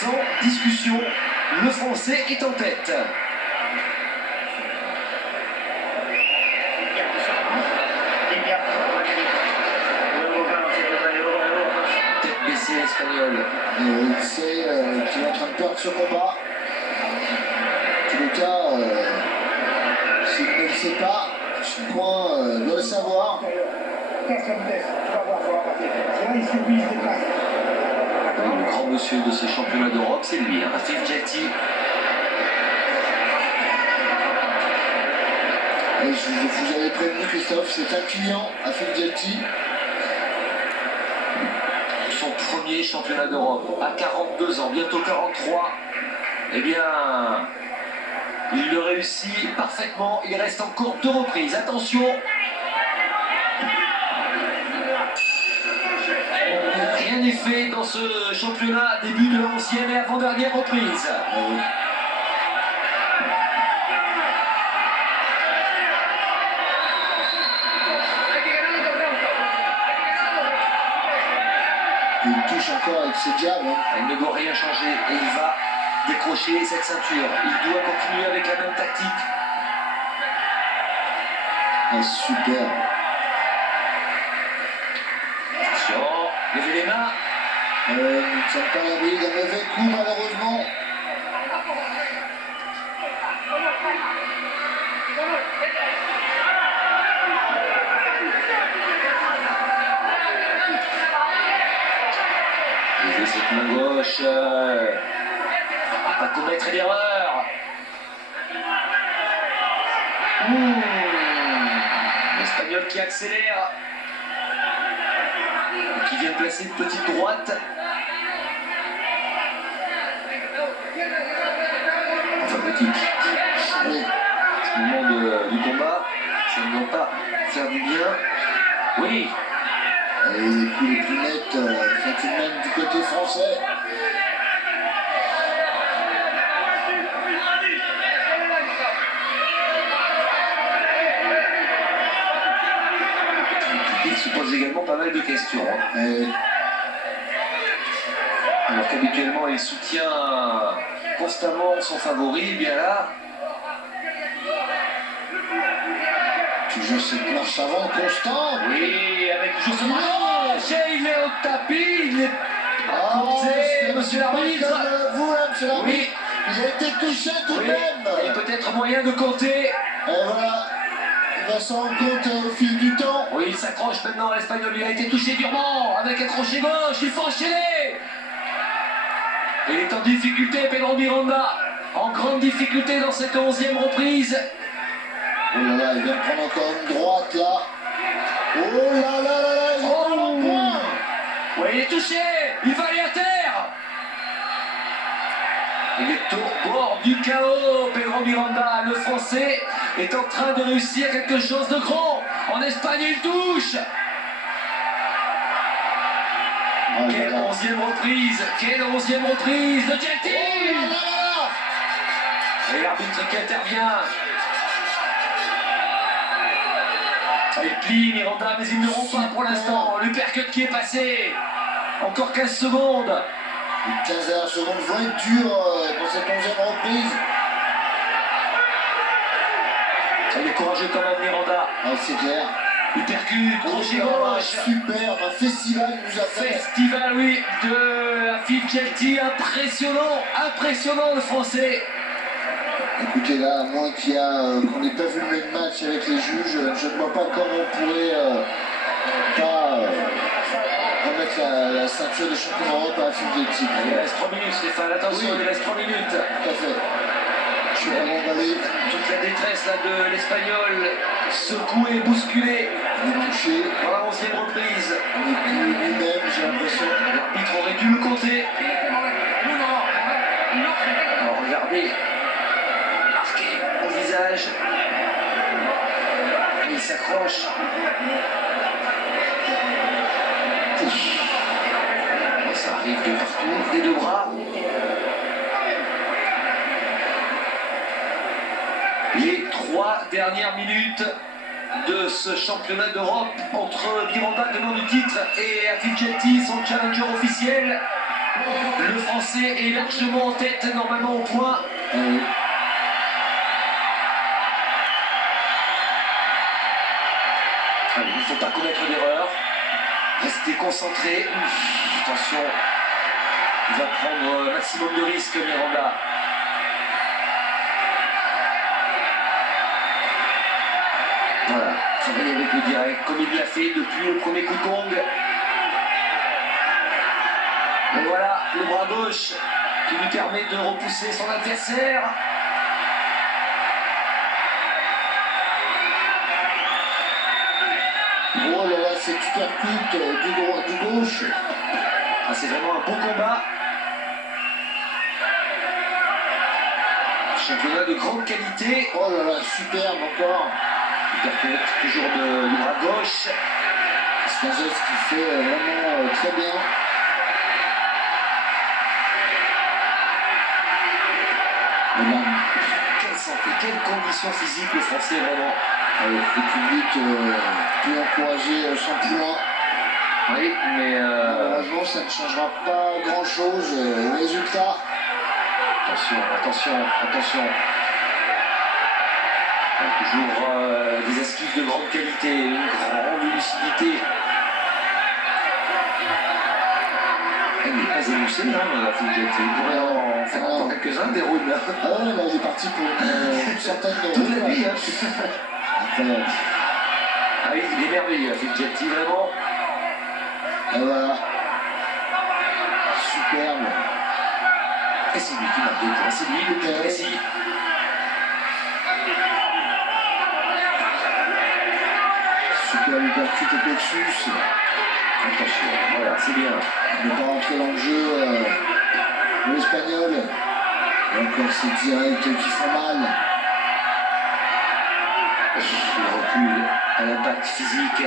Sans discussion, le Français est en tête. Tête baissée l'Espagnol. Il sait qu'il est en train de perdre ce combat. En tous les cas, s'il ne le sait pas, ce point doit le savoir. Le grand monsieur de ce championnat d'Europe, c'est lui, hein, Figelti. Et je vous avais prévenu, Christophe, c'est un client à Figelti. Son premier championnat d'Europe, à 42 ans, bientôt 43. Eh bien, Il le réussit parfaitement. Il reste encore 2 reprises. Attention. Rien n'est fait dans ce championnat. Début de la 11e et avant-dernière reprise. Il touche encore avec ses jabs. Hein. Il ne doit rien changer et il va décrocher cette ceinture. Il doit continuer avec la même tactique. Ah, super. Attention, levez les mains. Nous ne sommes pas à l'abri d'un mauvais coup, malheureusement. Levez cette main gauche. Pas commettre l'erreur. L'Espagnol qui accélère. Et qui vient de placer une petite droite. Enfin petite. Oui. Au moment du combat, ça ne doit pas faire du bien. Oui. Et les coups les plus nets sont tout de même du côté français. Il se pose également pas mal de questions. Hein. Et Alors qu'habituellement il soutient constamment son favori, eh bien là, toujours cette marche avant constante. oui, avec toujours ce manche, et il est au tapis, il est à côté, monsieur l'arbitre. Comme vous, hein, monsieur l'arbitre. Oui. Il a été touché tout de Oui, même. il y a peut-être moyen de compter. Et voilà. Il va s'en rendre compte au fil du temps. Oui, il s'accroche maintenant à l'Espagnol, il a été touché durement, avec un crochet gauche, il faut enchaîner. Il est en difficulté, Pedro Miranda, en grande difficulté dans cette 11e reprise. Oh là là, il vient de prendre encore une droite là. Oh là là là là, il Oh. prend le point. Oui, il est touché, il va aller à terre. Il est au bord du chaos, Pedro Miranda, le Français, est en train de réussir quelque chose de grand. En Espagne, il touche. Oh là Quelle là. 11e reprise, quelle 11e reprise de Oh Jelty. là là là. Et l'arbitre qui intervient. Il plie Miranda, mais ils ne l'auront pas pour l'instant. L'uppercut qui est passé. Encore 15 secondes. Les 15 dernières secondes vont être dures pour cette 11e reprise. Il est courageux quand même, Miranda. Ah, c'est clair. Uppercut, crochet Oh là là, gauche. super, un festival il nous a fait. Festival, oui, de Afif Jelty. Impressionnant, impressionnant le Français. Écoutez là, à moins qu'on n'ait pas vu le même match avec les juges, je ne vois pas comment on pourrait pas remettre la ceinture de champion d'Europe à Afif Jelty. Il reste 3 minutes, Stéphane. Attention, Oui. il reste 3 minutes. Tout à fait. Je suis vraiment emballé. Toute la détresse là, de l'Espagnol, secoué, bousculé. Il est touché. Dans la 11e reprise. On n'est plus lui-même, j'ai l'impression. L'arbitre aurait dû le compter. Alors regardez, marqué au visage. Et il s'accroche. Ça arrive de partout, des deux bras. Les 3 dernières minutes de ce championnat d'Europe entre Miranda, tenant du titre, et Afif Jelty, son challenger officiel. Le Français est largement en tête, normalement au point. Allez, il ne faut pas commettre d'erreur. Restez concentrés. Attention, il va prendre un maximum de risques, Miranda. Voilà, travailler avec le direct, comme il l'a fait depuis le premier coup de gong. Et voilà, le bras gauche qui lui permet de repousser son adversaire. Oh là là, c'est uppercut du gauche. Ah, c'est vraiment un beau combat. Championnat de grande qualité. Oh là là, superbe encore. Hyperconnect, toujours du bras gauche. C'est un geste qui fait vraiment très bien. Et là, Quelle santé, quelle condition physique le français vraiment. le public peut encourager son poulain. Oui, mais Malheureusement, ça ne changera pas grand-chose au résultat. attention, attention, attention. Toujours des esquives de grande qualité, une grande lucidité. Il n'est pas émoussé, hein, Filgetti. Il pourrait en faire encore quelques-uns des rounds. Ah ouais, là, il est parti pour une certaine de Toute la nuit. Incroyable. Ah oui, il est merveilleux, Filgetti, vraiment. Et voilà. Superbe. Et c'est lui qui marque des points, c'est lui le plus précis. Superbe hypercute et plexus. Attention, voilà, c'est bien. Il ne pas rentrer dans le jeu de l'Espagnol. Et encore ces directs qui font mal. Il recule à l'impact physique.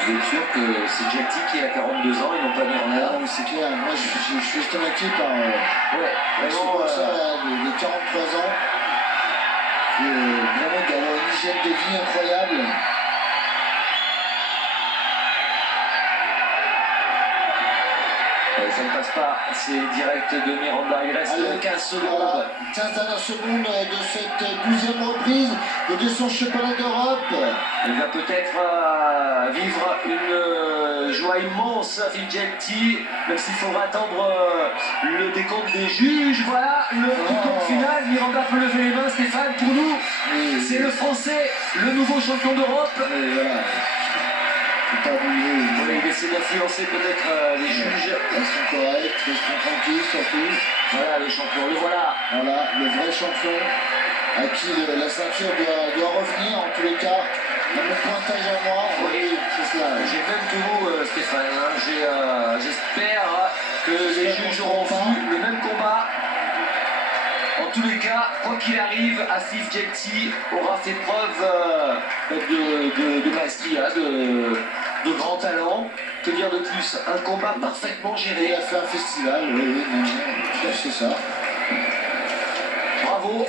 Vous êtes sûr que c'est Jacty qui a 42 ans et non pas Miranda? Non, mais c'est clair. Moi, je suis estomaqué par Ouais, ce vraiment. boxeur là, de 43 ans. Et, vraiment, il doit avoir une hygiène de vie incroyable. Ça ne passe pas, c'est direct de Miranda. Il reste Allez, 15 secondes. Voilà. 15 dernières secondes de cette 12e reprise et de son championnat d'Europe. Il va peut-être vivre une joie immense, Filgetti, même s'il faudra attendre le décompte des juges. Voilà, le décompte final. Miranda peut lever les mains, Stéphane, pour nous. C'est le Français, le nouveau champion d'Europe. Et voilà. Faut pas bouger. Oui, il essaie d'influencer peut-être les juges. Restons corrects, restons tranquilles surtout. Voilà, le champion, le voilà. Voilà, le vrai champion à qui la ceinture doit revenir en tous les cas. Dans mon pointage à moi, Oui, c'est cela. j'ai même que vous, Stéphane. Hein. J'espère que les juges auront vu le même combat. En tous les cas, quoi qu'il arrive, Afif Djelti aura fait preuve de maestria, de grand talent. Que dire de plus? Un combat parfaitement Il géré. a fait un festival, oui, non, c'est ça. Bravo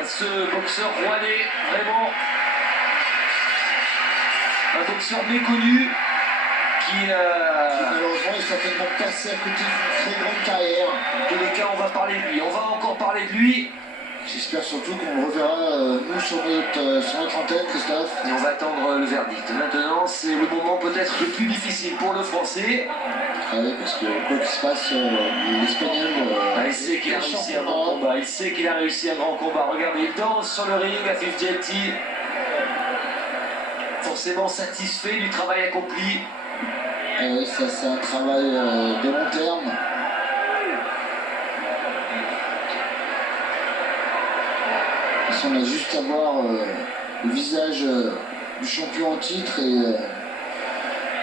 à ce boxeur rouennais, vraiment un boxeur méconnu qui Malheureusement, il est certainement passé à côté d'une très grande carrière. en tous les cas, on va parler de lui. On va encore parler de lui. J'espère surtout qu'on le reverra, nous, sur notre antenne, Christophe. Et on va attendre le verdict. Maintenant, c'est le moment peut-être le plus difficile pour le Français. Ah oui, parce que quoi qu'il se passe, l'Espagnol... Il sait qu'il a réussi un grand combat. Il sait qu'il a réussi un grand combat. Regardez, il danse sur le ring, Afif Djelti. Forcément satisfait du travail accompli. Oui, ça c'est un travail de long terme. On a juste à voir le visage du champion en titre et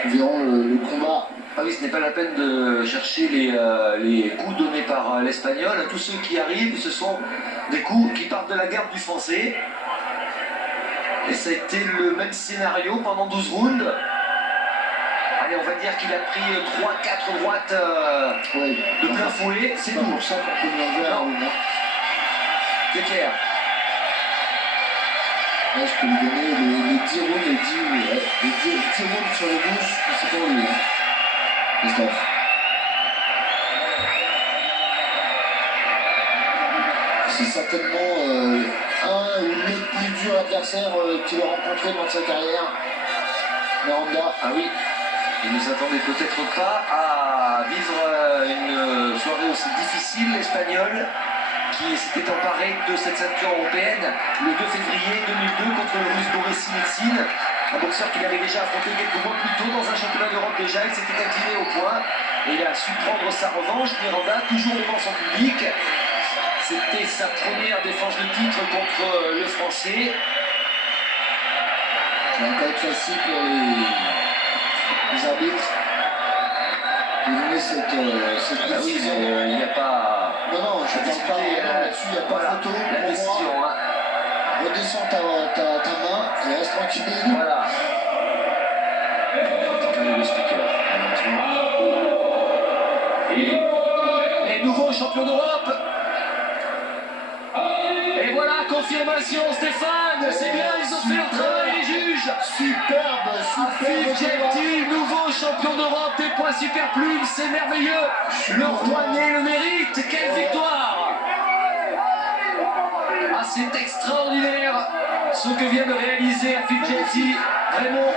nous verrons le combat. Ah oui, ce n'est pas la peine de chercher les coups donnés par l'Espagnol. Tous ceux qui arrivent, ce sont des coups qui partent de la garde du Français. Et ça a été le même scénario pendant 12 rounds. Allez, on va dire qu'il a pris 3-4 droites Oui. de plein fouet. C'est pas tout. pour ça qu'on peut lui enlever un round, hein. C'est clair. Là, je peux lui donner les 10 rounds, les 10 rounds sur les bouches, c'est pour lui. Hein. Christophe. C'est certainement un ou le plus dur adversaire qu'il a rencontré dans sa carrière. Miranda. Ah oui. Il ne s'attendait peut-être pas à vivre une soirée aussi difficile, l'Espagnol, qui s'était emparé de cette ceinture européenne le 2 février 2002 contre le Russe Boris Simitsine, un boxeur qu'il avait déjà affronté quelques mois plus tôt dans un championnat d'Europe déjà. Il s'était incliné au point et il a su prendre sa revanche. Miranda, toujours devant son public. C'était sa première défense de titre contre le Français. Ça va pas être facile pour les arbitres de donner cette décision. Il n'y a pas... Non, je ne parle pas là-dessus, il n'y a pas photo. La Pour décision, moi, hein. redescends ta main et reste tranquille. Voilà. Entendez le speaker, Et nouveau champion d'Europe. Et voilà, confirmation Stéphane, c'est bien, ils ont fait leur travail les juges. Superbe. Afif Djelti, nouveau champion d'Europe des points super plumes, c'est merveilleux. Le Rouennais le mérite, quelle victoire. Ah, c'est extraordinaire ce que vient de réaliser Afif Djelti, vraiment.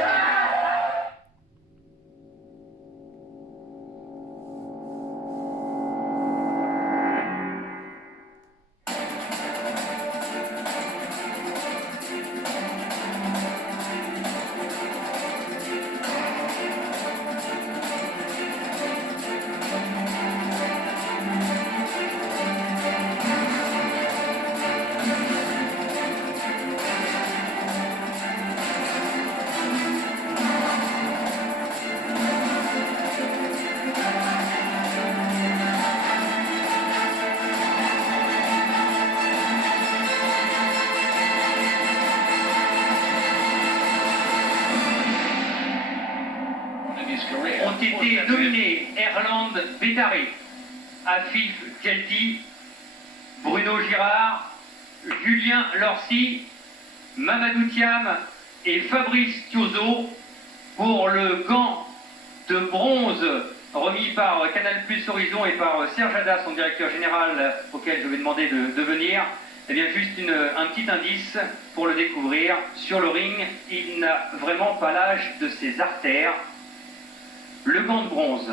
Ont été dominés Erland Bettari, Afif Djelti, Bruno Girard, Julien Lorcy, Mamadou Thiam et Fabrice Thiozo pour le gant de bronze remis par Canal Plus Horizon et par Serge Hadas, son directeur général, auquel je vais demander de venir. Eh bien, juste un petit indice pour le découvrir. Sur le ring, il n'a vraiment pas l'âge de ses artères. Le gant de bronze.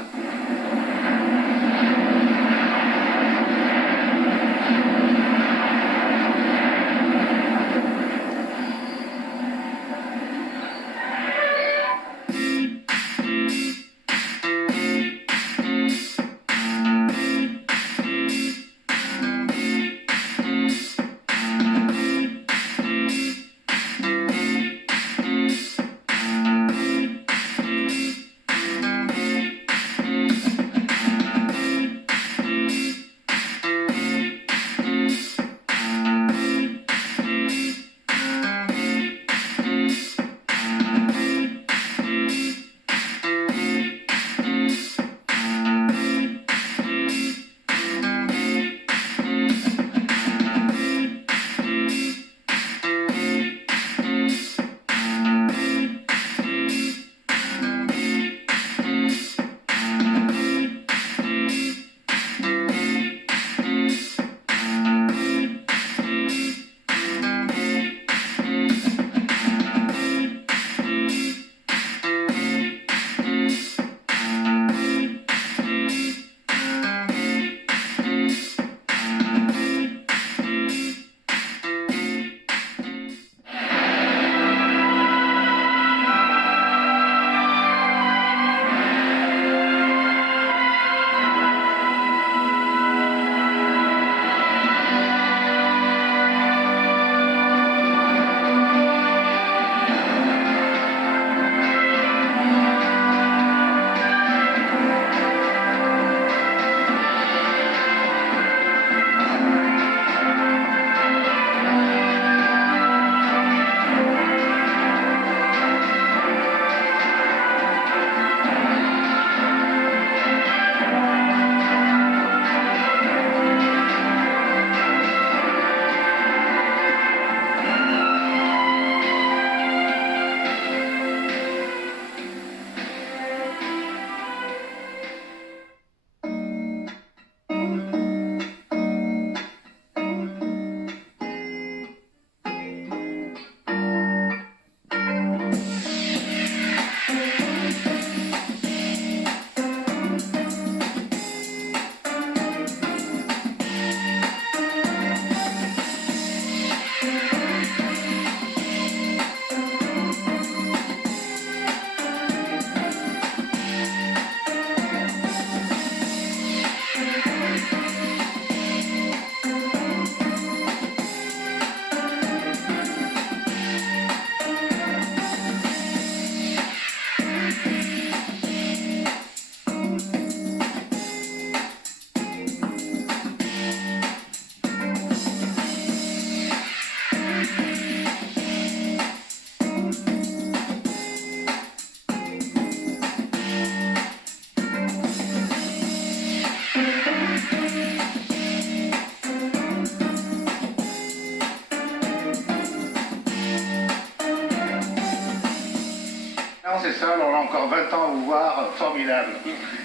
Non, c'est ça, on a encore 20 ans à vous voir, formidable.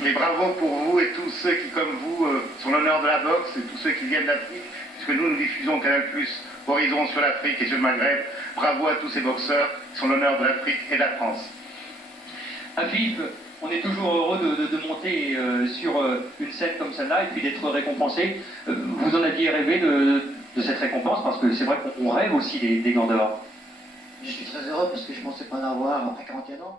Et bravo pour vous et tous ceux qui, comme vous, sont l'honneur de la boxe et tous ceux qui viennent d'Afrique, puisque nous diffusons Canal+, Horizon sur l'Afrique et sur le Maghreb. Bravo à tous ces boxeurs qui sont l'honneur de l'Afrique et de la France. Afif, on est toujours heureux de monter sur une scène comme celle-là et puis d'être récompensé. Vous en aviez rêvé de cette récompense parce que c'est vrai qu'on rêve aussi des gants d'or. Je suis très heureux parce que je ne pensais pas en avoir après 41 ans.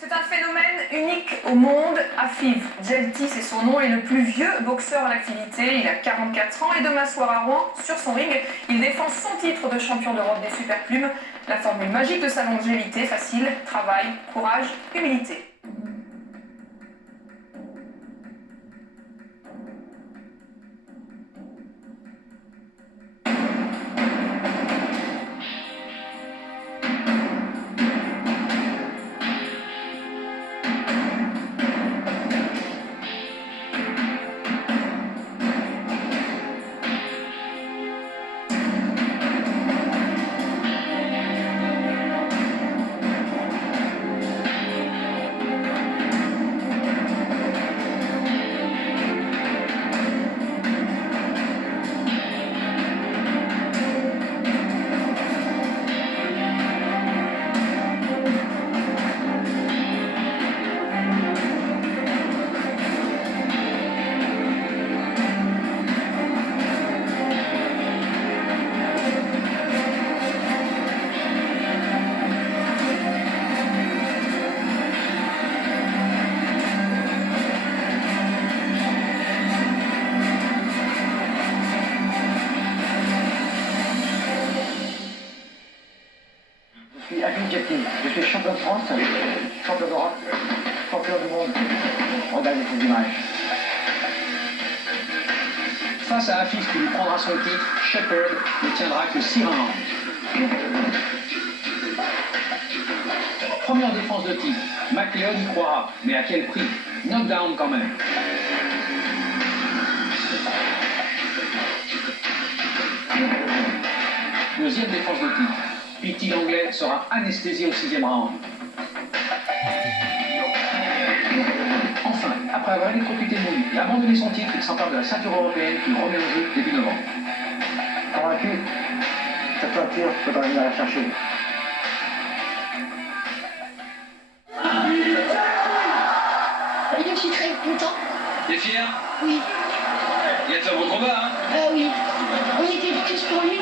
C'est un phénomène unique au monde. Afif Djelti, c'est son nom, est le plus vieux boxeur en activité. Il a 44 ans et demain soir à Rouen, sur son ring, il défend son titre de champion d'Europe des superplumes. La formule magique de sa longévité, facile, travail, courage, humilité. Afif Djelti, je suis champion de France, champion d'Europe, champion du monde. Regardez ces images. Face à Afif qui lui prendra son titre, Shepherd ne tiendra que 6 rounds. Première défense de titre, McLeod y croira, mais à quel prix? Knockdown quand même. Deuxième défense de titre, Pity l'anglais sera anesthésié au 6e round. Enfin, après avoir électrocuté Mouli et abandonné son titre, il s'empare de la ceinture européenne qu'il remet au jeu début novembre. Convaincu, cette ceinture, il faudra venir la chercher. Je suis très content. T'es fier? Oui. Il y a de faire beau combat, hein? Oui. On était tous pour lui.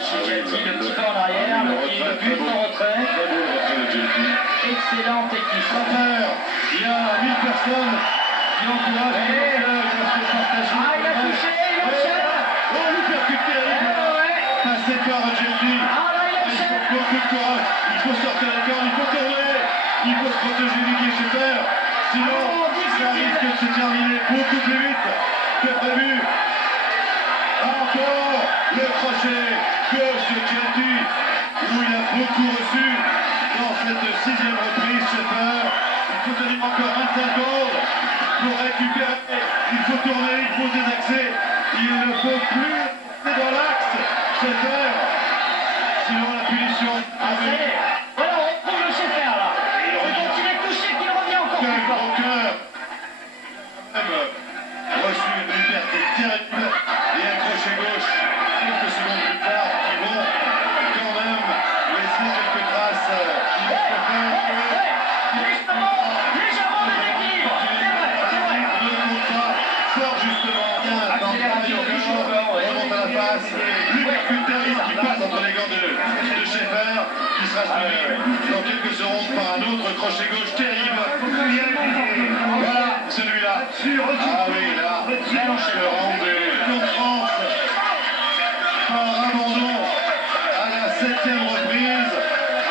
chez Djelti, le petit pas en arrière, le but en retrait. Excellent technique. Il y a 1000 personnes qui encouragent le partager. Ah, il a touché, il enchaîne. Oh, il percute terrible. Passé par Djelti. Ah, là, il enchaîne. Il faut beaucoup de courage. Il faut sortir la corde, il faut tourner. Il faut se protéger du Guy-Scheffer. Sinon, ça risque de se terminer beaucoup plus vite que prévu. Encore le crochet gauche de Djelti, où il a beaucoup reçu dans cette 6e reprise. Scheffer, il faut tenir encore 25 secondes pour récupérer. Il faut tourner, il faut désaxer. Il ne faut plus rester dans l'axe. Scheffer attention. Ah, ça y est. Voilà, on retrouve le chef là. Et quand il est touché, qu'il revient encore plus fort. Au cœur. Même reçu une liberté terrible et un crochet gauche quelques secondes plus tard qui vont quand même laisser quelques traces qui vont se faire Légèrement déséquilibre. C'est vrai. le contrat sort justement bien dans le corps, remonte à la face, l'uppercut terrible qui passe entre les gants de Schaeffer qui sera suivi dans quelques secondes par un autre crochet gauche terrible. Voilà celui-là. Ah oui, là, le round de France par abandon à la 7e reprise.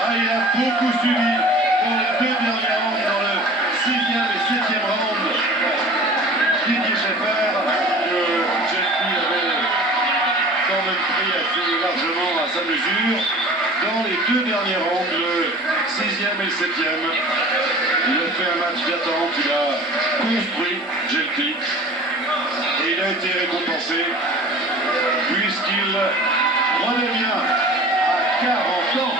Ah, il a beaucoup subi pour les 2 derniers rounds dans le 6e et 7e round. Didier Schaeffer, que Jelty avait quand même pris assez largement à sa mesure. Dans les 2 derniers rounds, le 6e et le 7e, il a fait un match d'attente, il a construit Jelty et il a été récompensé puisqu'il redevient à 40 ans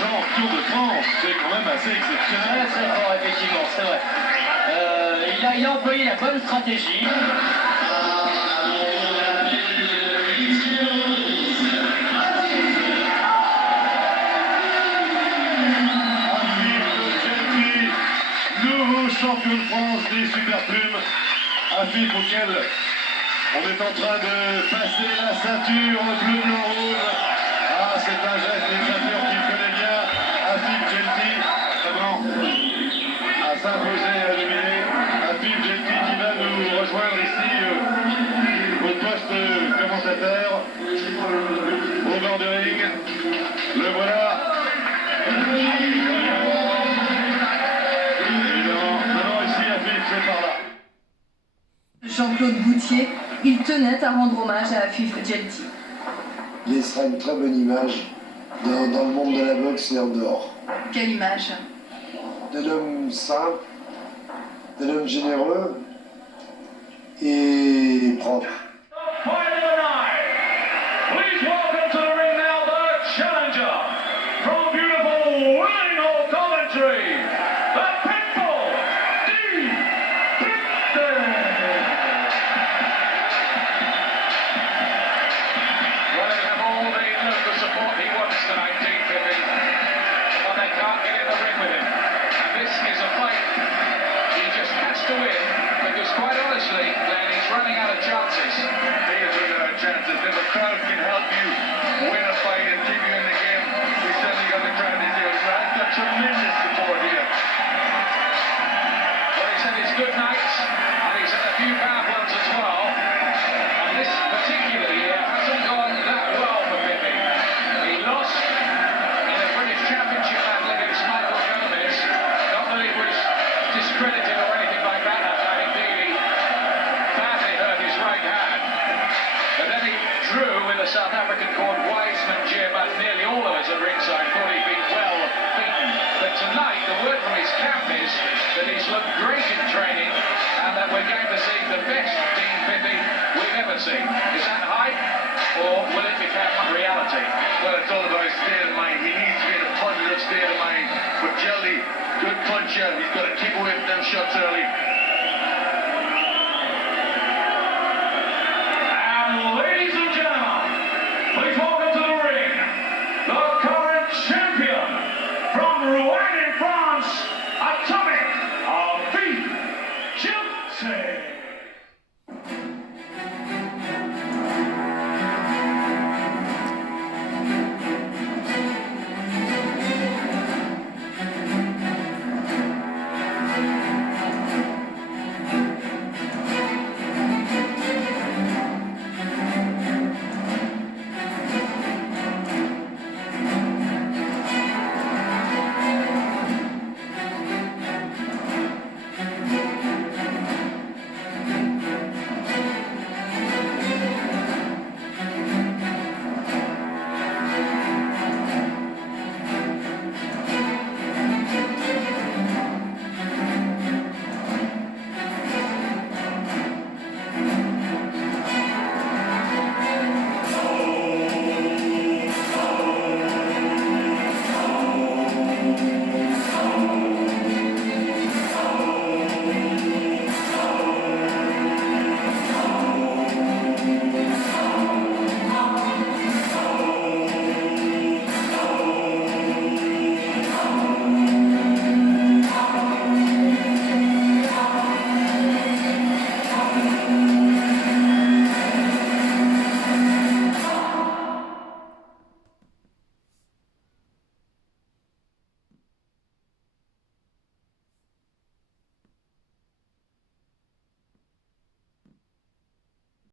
champion de France. C'est quand même assez exceptionnel. Très très fort, effectivement, c'est vrai. Il a employé la bonne stratégie. Nouveau champion de France des superplumes, Afif auquel on est en train de passer la ceinture bleu, blanc, rouge. Ah, c'est un geste d'une ceinture qu'il connaît bien, Afif Jelty, vraiment à s'imposer et à dominer. Afif Jelty qui va nous rejoindre ici au poste de commentateur, au bord de ring. Le voilà. Jean-Claude Boutier, il tenait à rendre hommage à Afif Jelty. Il laissera une très bonne image dans le monde de la boxe et en dehors. Quelle image? D'un homme simple, d'un homme généreux et propre. Please welcome to the ring now the challenger from beautiful Willingham Coventry, the Pitbull, Well, they have all the local support he wants tonight, Dean Pippin, but they can't get in the ring with him. And this is a fight he just has to win, because quite honestly, Glenn, he's running out of chances. He is running out of chances. If a crowd can help you win a fight and keep you in the game, we certainly got the crowd in here. I've got tremendous support here. Well, he's had his good nights, and he's had a few bad ones as well. And this particular year hasn't gone that well for Pippin. He lost in a British Championship match against Michael Gomez. Not that it was discredited or anything like that. I indeed he badly hurt his right hand. But then he drew with a South African called Wiseman Jim, and nearly all of us at ringside thought he'd been well beaten. But tonight, the word from his camp is that he's looked great in training, and that we're going to see the best Dean Pippin we've ever seen. Is that hype, or will it become reality? Well, it's all about his state of mind. He needs to be in a positive state of mind. But Jelty, good puncher. He's got to keep away from them shots early.